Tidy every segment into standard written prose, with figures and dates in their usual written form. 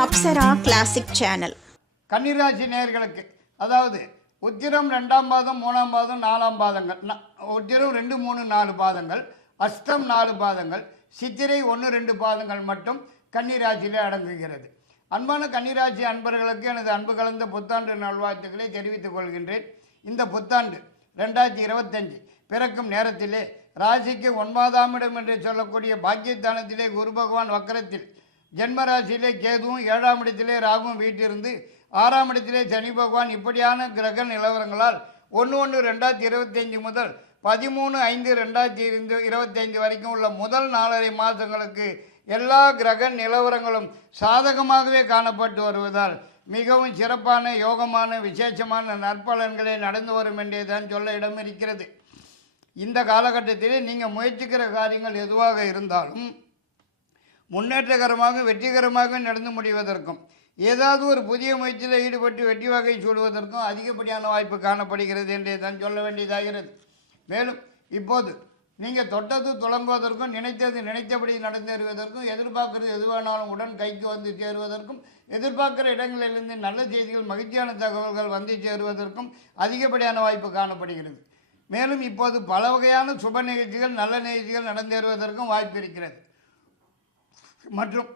Apsara classic channel. கன்னிராசி நேயர்களுக்கு, அதாவது உத்திரம் 2ஆம் பாதம் 3ஆம் பாதம் 4ஆம் பாதங்கள், உத்திரம் 2 3 4 பாதங்கள், அஸ்தம் 4 பாதங்கள், சித்திரை 1 2 பாதங்கள் மட்டும் கன்னிராசியிலே அடங்குகிறது. அன்பான கன்னிராசி அன்பர்களுக்கு எனது அன்பு கலந்த புத்தாண்டு நல்வாழ்த்துக்களை தெரிவித்துக் கொள்கின்றேன். இந்த புத்தாண்டு 2025 பிறக்கும் நேரத்திலே ராசிக்கு 9ஆம் இடம் என்று சொல்லக்கூடிய பாக்கியஸ்தானத்திலே குரு பகவான் வக்கரத்தில், ஜென்மராசியிலே கேதுவும் 7ஆம் இடத்திலே ராகுவும் வீட்டிலிருந்து 6ஆம் இடத்திலே சனி பகவான், இப்படியான கிரக நிலவரங்களால் 1/1/2025 முதல் 13/5/2025 வரைக்கும் உள்ள முதல் 4.5 மாதங்களுக்கு எல்லா கிரக நிலவரங்களும் சாதகமாகவே காணப்பட்டு வருவதால் மிகவும் சிறப்பான யோகமான விசேஷமான நற்பலன்களே நடந்து வரும் என்றே தான் சொல்ல இடம் இருக்கிறது. இந்த காலகட்டத்திலே நீங்கள் முயற்சிக்கிற காரியங்கள் எதுவாக இருந்தாலும் முன்னேற்றகரமாக வெற்றிகரமாக நடந்து முடிவதற்கும், ஏதாவது ஒரு புதிய முயற்சியில் ஈடுபட்டு வெற்றி வகை சூடுவதற்கும் அதிகப்படியான வாய்ப்பு காணப்படுகிறது என்றே தான் சொல்ல வேண்டியதாகிறது. மேலும் இப்போது நீங்கள் தொட்டது தொடங்குவதற்கும், நினைத்தது நினைத்தபடி நடந்தேறுவதற்கும், எதிர்பார்க்கிறது எதுவானாலும் உடன் கைக்கு வந்து சேருவதற்கும், எதிர்பார்க்கிற இடங்களிலிருந்து நல்ல செய்திகள் மகிழ்ச்சியான தகவல்கள் வந்து சேருவதற்கும் அதிகப்படியான வாய்ப்பு காணப்படுகிறது. மேலும் இப்போது பல வகையான சுப நிகழ்ச்சிகள் நல்ல நிகழ்ச்சிகள் நடந்தேறுவதற்கும் வாய்ப்பு இருக்கிறது. மற்றும்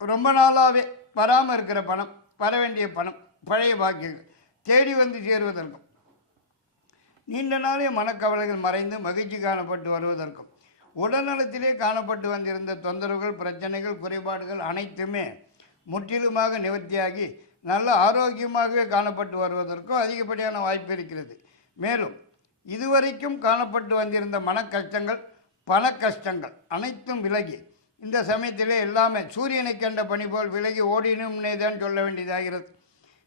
ரொம்ப நாளாகவே வராமல் இருக்கிற பணம், வர வேண்டிய பணம், பழைய பாக்கியங்கள் தேடி வந்து சேருவதற்கும், நீண்ட நாளே மனக்கவலைகள் மறைந்து மகிழ்ச்சி காணப்பட்டு வருவதற்கும், உடல்நலத்திலே காணப்பட்டு வந்திருந்த தொந்தரவுகள், பிரச்சனைகள், குறைபாடுகள் அனைத்துமே முற்றிலுமாக நிவர்த்தியாகி நல்ல ஆரோக்கியமாகவே காணப்பட்டு வருவதற்கும் அதிகப்படியான வாய்ப்பு இருக்கிறது. மேலும் இதுவரைக்கும் காணப்பட்டு வந்திருந்த மன கஷ்டங்கள், பண கஷ்டங்கள் அனைத்தும் விலகி இந்த சமயத்திலே எல்லாமே சூரியனை கண்ட பணி போல் விலகி ஓடினும்னே தான் சொல்ல வேண்டியதாகிறது.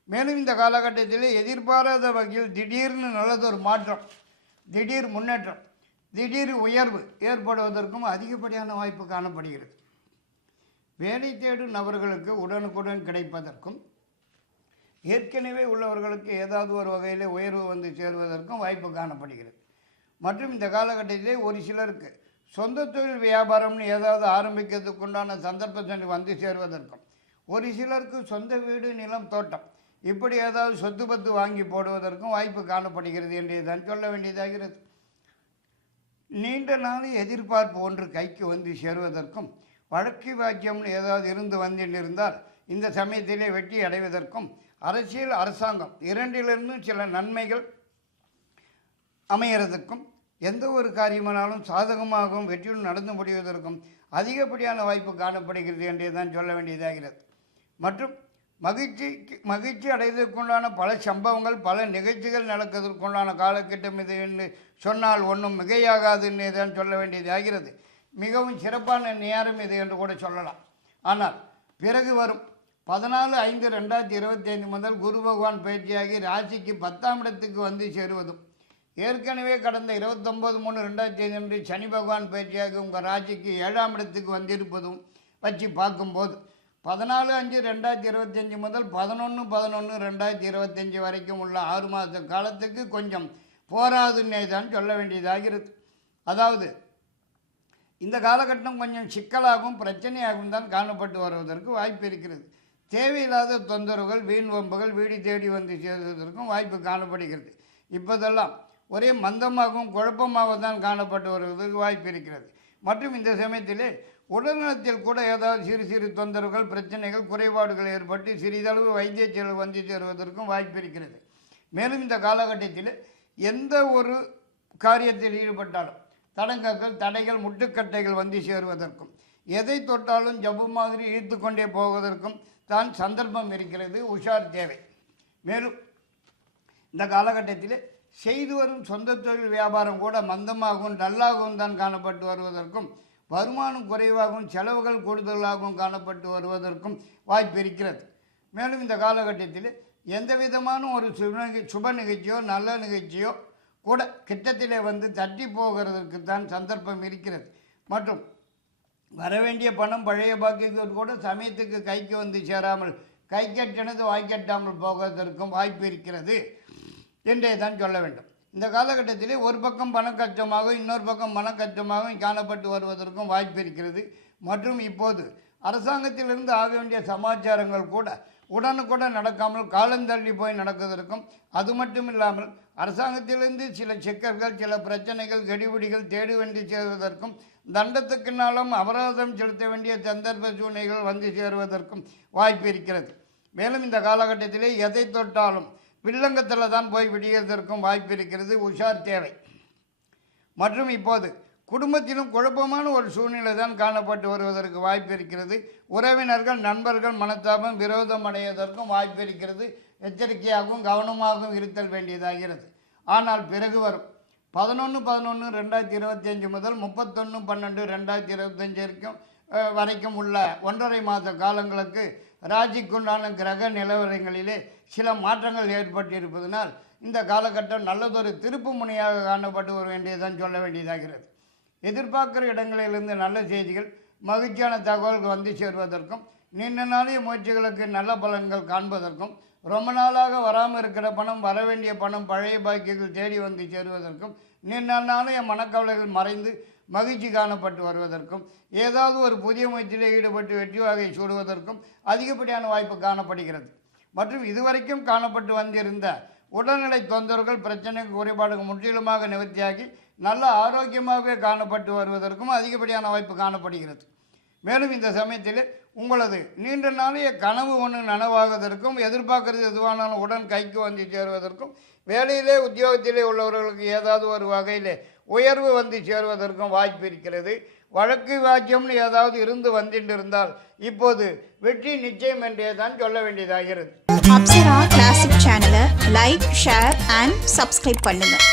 மேலும் இந்த காலகட்டத்தில் எதிர்பாராத வகையில் திடீர்னு நல்லதொரு மாற்றம், திடீர் முன்னேற்றம், திடீர் உயர்வு ஏற்படுவதற்கும் அதிகப்படியான வாய்ப்பு காணப்படுகிறது. வேலை தேடும் நபர்களுக்கு உடனுக்குடன் கிடைப்பதற்கும், ஏற்கனவே உள்ளவர்களுக்கு ஏதாவது ஒரு வகையில் உயர்வு வந்து சேருவதற்கும் வாய்ப்பு காணப்படுகிறது. மற்றும் இந்த காலகட்டத்திலே ஒரு சிலருக்கு சொந்த தொழில் வியாபாரம்னு ஏதாவது ஆரம்பிக்கிறதுக்கு உண்டான சந்தர்ப்பத்தை வந்து சேருவதற்கும், ஒரு சிலருக்கு சொந்த வீடு, நிலம், தோட்டம் இப்படி ஏதாவது சொத்து பத்து வாங்கி போடுவதற்கும் வாய்ப்பு காணப்படுகிறது என்றே தான் சொல்ல வேண்டியதாகிறது. நீண்ட நாள் எதிர்பார்ப்பு ஒன்று கைக்கு வந்து சேருவதற்கும், வழக்கு வாக்கியம்னு ஏதாவது இருந்து வந்திருந்தால் இந்த சமயத்திலே வெற்றி அடைவதற்கும், அரசியல் அரசாங்கம் இரண்டிலிருந்தும் சில நன்மைகள் அமையறதுக்கும், எந்த ஒரு காரியமானாலும் சாதகமாகவும் வெற்றியுடன் நடந்து முடிவதற்கும் அதிகப்படியான வாய்ப்பு காணப்படுகிறது என்றே தான் சொல்ல வேண்டியதாகிறது. மற்றும் மகிழ்ச்சி அடைவதற்குண்டான பல சம்பவங்கள், பல நிகழ்ச்சிகள் நடக்கிறதுக்குண்டான காலகட்டம் இது என்று சொன்னால் ஒன்றும் மிகையாகாதுன்னே தான் சொல்ல வேண்டியதாகிறது. மிகவும் சிறப்பான நேரம் இது என்று கூட சொல்லலாம். ஆனால் பிறகு வரும் 14/5/2025 முதல் குரு பகவான் பயிற்சியாகி ராசிக்கு 10ஆம் இடத்துக்கு வந்து சேருவதும், ஏற்கனவே கடந்த 29/3/2025 அன்று சனி பகவான் பயிற்சியாகி உங்கள் ராசிக்கு 7ஆம் இடத்துக்கு வந்திருப்பதும் வச்சு பார்க்கும்போது 14/5/2025 முதல் 11/11/2025 வரைக்கும் உள்ள 6 மாத காலத்துக்கு கொஞ்சம் போராதுன்னே தான் சொல்ல வேண்டியதாகிறது. அதாவது இந்த காலகட்டம் கொஞ்சம் சிக்கலாகவும் பிரச்சனையாகவும் தான் காணப்பட்டு வருவதற்கு வாய்ப்பு இருக்கிறது. தேவையில்லாத தொந்தரவுகள், வீண் வம்புகள் வீடு தேடி வந்து சேர்வதற்கும் வாய்ப்பு காணப்படுகிறது. இப்போதெல்லாம் ஒரே மந்தமாகவும் குழப்பமாக தான் காணப்பட்டு வருவதற்கு வாய்ப்பு இருக்கிறது. மற்றும் இந்த சமயத்திலே உடல்நலத்தில் கூட ஏதாவது சிறு சிறு தொந்தரவுகள், பிரச்சனைகள், குறைபாடுகள் ஏற்பட்டு சிறிதளவு வைத்திய செலவு வந்து சேருவதற்கும் வாய்ப்பு இருக்கிறது. மேலும் இந்த காலகட்டத்தில் எந்த ஒரு காரியத்தில் ஈடுபட்டாலும் தடங்கல்கள், தடைகள், முட்டுக்கட்டைகள் வந்து சேருவதற்கும், எதை தொட்டாலும் ஜப்பு மாதிரி ஈர்த்து கொண்டே போவதற்கும் தான் சந்தர்ப்பம் இருக்கிறது. உஷார் தேவை. மேலும் இந்த காலகட்டத்தில் செய்து வரும் சொந்த தொழில் வியாபாரம் கூட மந்தமாகவும் டல்லாகவும் தான் காணப்பட்டு வருவதற்கும், வருமானம் குறைவாகவும் செலவுகள் கூடுதலாகவும் காணப்பட்டு வருவதற்கும் வாய்ப்பு இருக்கிறது. மேலும் இந்த காலகட்டத்தில் எந்த விதமான ஒரு சுப நிகழ்ச்சியோ நல்ல நிகழ்ச்சியோ கூட கிட்டத்திலே வந்து தட்டி போகிறதுக்கு தான் சந்தர்ப்பம் இருக்கிறது. மற்றும் வரவேண்டிய பணம், பழைய பாக்கியங்கள் கூட சமயத்துக்கு கைக்கு வந்து சேராமல், கை கட்டினது வாய்க்கட்டாமல் போவதற்கும் வாய்ப்பு இருக்கிறது என்றே தான் சொல்ல வேண்டும். இந்த காலகட்டத்திலே ஒரு பக்கம் பண கஷ்டமாக, இன்னொரு பக்கம் மன கஷ்டமாக காணப்பட்டு வருவதற்கும் வாய்ப்பு இருக்கிறது. மற்றும் இப்போது அரசாங்கத்திலிருந்து ஆக வேண்டிய சமாச்சாரங்கள் கூட உடனுக்குடன் நடக்காமல் காலந்தள்ளி போய் நடக்குவதற்கும், அது மட்டும் இல்லாமல் அரசாங்கத்திலிருந்து சில சிக்கல்கள், சில பிரச்சனைகள், கெடிபிடிகள் தேடி வந்து சேருவதற்கும், தண்டத்துக்குனாலும் அபராதம் செலுத்த வேண்டிய சந்தர்ப்ப சூழ்நிலைகள் வந்து சேருவதற்கும் வாய்ப்பு இருக்கிறது. மேலும் இந்த காலகட்டத்திலே எதை தொட்டாலும் வில்லங்கத்தில் தான் போய் விடுவதற்கும் வாய்ப்பு இருக்கிறது. உஷார் தேவை. மற்றும் இப்போது குடும்பத்திலும் குழப்பமான ஒரு சூழ்நிலை தான் காணப்பட்டு வருவதற்கு வாய்ப்பு இருக்கிறது. உறவினர்கள், நண்பர்கள் மனத்தாபம், விரோதம் அடைவதற்கும் வாய்ப்பு இருக்கிறது. எச்சரிக்கையாகவும் கவனமாகவும் இருத்தல் வேண்டியதாகிறது. ஆனால் பிறகு வரும் 11/11/2025 முதல் 31/12/2025 வரைக்கும் உள்ள 1.5 மாத காலங்களுக்கு ராசிக்குண்டான கிரக நிலவரங்களிலே சில மாற்றங்கள் ஏற்பட்டிருப்பதனால் இந்த காலகட்டம் நல்லதொரு திருப்பு முனையாக காணப்பட்டு வர வேண்டியதான் சொல்ல வேண்டியதாகிறது. எதிர்பார்க்கிற இடங்களிலிருந்து நல்ல செய்திகள், மகிழ்ச்சியான தகவல்கள் வந்து சேருவதற்கும், நீண்ட நாளைய முயற்சிகளுக்கு நல்ல பலன்கள் காண்பதற்கும், ரொம்ப நாளாக வராமல் இருக்கிற பணம், வரவேண்டிய பணம், பழைய பாக்கியங்கள் தேடி வந்து சேருவதற்கும், நீண்ட நாளைய மனக்கவலைகள் மறைந்து மகிழ்ச்சி காணப்பட்டு வருவதற்கும், ஏதாவது ஒரு புதிய முயற்சியில் ஈடுபட்டு வெற்றி வகை சூடுவதற்கும் அதிகப்படியான வாய்ப்பு காணப்படுகிறது. மற்றும் இதுவரைக்கும் காணப்பட்டு வந்திருந்த உடல்நிலை தொந்தரவுகள், பிரச்சனை, குறைபாடுகள் முற்றிலுமாக நிவர்த்தியாகி நல்ல ஆரோக்கியமாகவே காணப்பட்டு வருவதற்கும் அதிகப்படியான வாய்ப்பு காணப்படுகிறது. மேலும் இந்த சமயத்தில் உங்களது நீண்ட நாளைய கனவு ஒன்று நனவாகுவதற்கும், எதிர்பார்க்கறது எதுவானாலும் உடன் கைக்கு வந்து சேருவதற்கும், வேலையிலே உத்தியோகத்திலே உள்ளவர்களுக்கு ஏதாவது ஒரு வகையில் உயர்வு வந்து சேருவதற்கும் வாய்ப்பு இருக்கிறது. வழக்கு வாக்கியம்னு ஏதாவது இருந்து வந்துட்டு இருந்தால் இப்போது வெற்றி நிச்சயம் என்றே தான் சொல்ல வேண்டியதாகிறது. அப்சரா கிளாசிக் சேனலை லைக், ஷேர் அண்ட் சப்ஸ்கிரைப் பண்ணுங்கள்.